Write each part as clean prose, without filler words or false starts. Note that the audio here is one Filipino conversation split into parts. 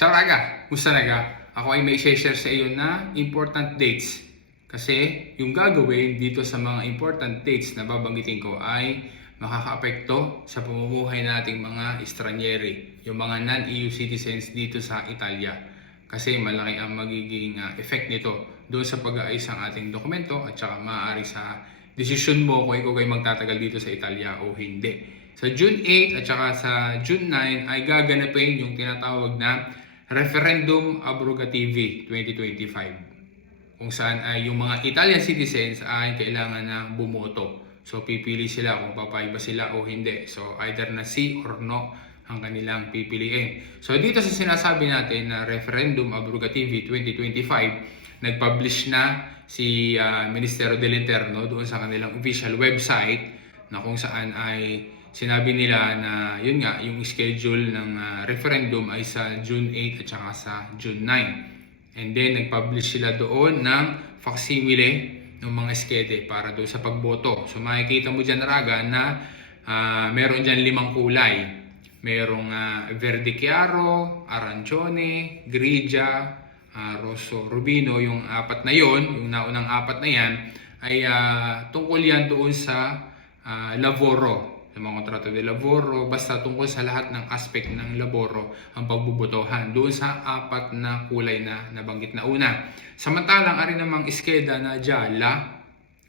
Ciao raga, musta naga? Ako ay may share sa iyo na important dates. Kasi yung gagawin dito sa mga important dates na babanggitin ko ay makakaapekto sa pamumuhay nating mga estranyeri, yung mga non-EU citizens dito sa Italia. Kasi malaki ang magiging effect nito doon sa pag-aayos ng ating dokumento at saka maaari sa desisyon mo kung ikaw ay magtatagal dito sa Italia o hindi. Sa June 8 at saka sa June 9 ay gaganapin yung tinatawag na Referendum Abrogativi 2025 kung saan ay yung mga Italian citizens ay kailangan na bumoto. So pipili sila kung papayag ba sila o hindi. So either na sí or no ang kanilang pipiliin. So dito sa sinasabi natin na Referendum Abrogativi 2025, nag-publish na si Ministero dell'Interno doon sa kanilang official website na kung saan ay sinabi nila na yun nga, yung schedule ng referendum ay sa June 8 at saka sa June 9. And then nag-publish sila doon ng facsimile ng mga skede para doon sa pagboto. So makikita mo dyan raga na meron dyan 5 kulay. Merong verde chiaro, arancione, grigia, rosso rubino. Yung 4 na yon, yung naunang 4 na yan ay tungkol yan doon sa lavoro, sa mga kontrato de lavoro, basta tungkol sa lahat ng aspect ng laboro ang pagbubotohan doon sa 4 na kulay na nabanggit na una. Samantalang ari namang iskeda na jala,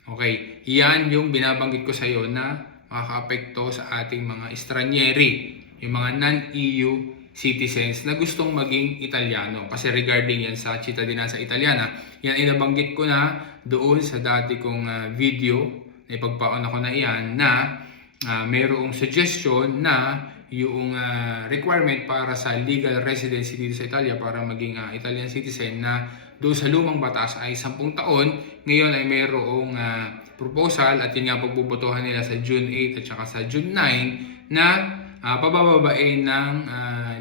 okay, yan yung binabanggit ko sa iyo na makakaapekto sa ating mga estranyeri, yung mga non-EU citizens na gustong maging Italiano. Kasi regarding yan sa cittadinanza italiana, yan ay nabanggit ko na doon sa dati kong video, na ipagpaon ako na iyan, na mayroong suggestion na yung requirement para sa legal residency dito sa Italia para maging Italian citizen na doon sa lumang batas ay 10 taon. Ngayon ay mayroong proposal at yun nga pagbubotohan nila sa June 8 at saka sa June 9 na pabababain ng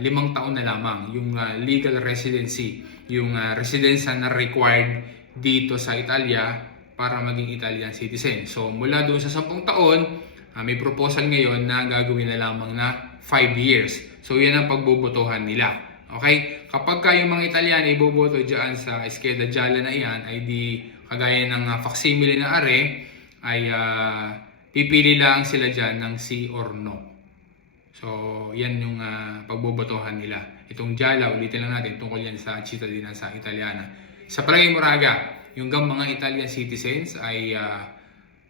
5 taon na lamang yung legal residency, yung residensya na required dito sa Italia para maging Italian citizen. So mula doon sa 10 taon, may proposal ngayon na gagawin na lamang na 5 years. So yan ang pagbobotohan nila. Okay? Kapag yung mga Italiano iboboto dyan sa Scheda Gialla na yan, ay di kagaya ng facsimile na are, ay pipili lang sila dyan ng sí or no. So yan yung pagbobotohan nila. Itong Gialla, ulitin lang natin, tungkol yan sa cittadinanza italiana. Sa palagay mo raga, yung mga Italian citizens ay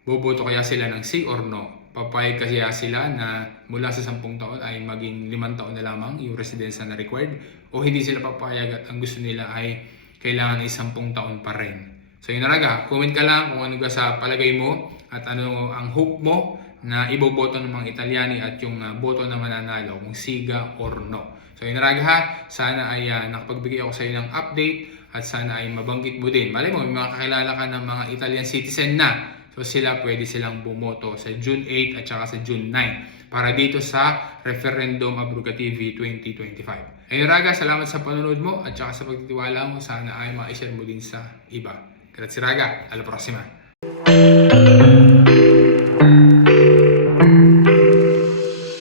boboto kaya sila ng sí or no? Papayag kaya sila na mula sa 10 taon ay maging 5 taon na lamang yung residensya na required, o hindi sila papayag at ang gusto nila ay kailangan ay 10 taon pa rin? So yun na raga, comment ka lang kung ano ka sa palagay mo at ano ang hope mo na iboboto ng mga Italyani at yung boto na mananalo kung siga or no. So yun na raga ha, sana ay nakapagbigay ako sa iyo ng update at sana ay mabanggit mo din. Malay mo, may mga kakilala ka ng mga Italian citizen na. So sila pwede silang bumoto sa June 8 at saka sa June 9 para dito sa Referendum Abrogativi 2025. Ayun raga, salamat sa panonood mo at saka sa pagtitiwala mo. Sana ay ma-share mo din sa iba. Grazie raga, alla prossima!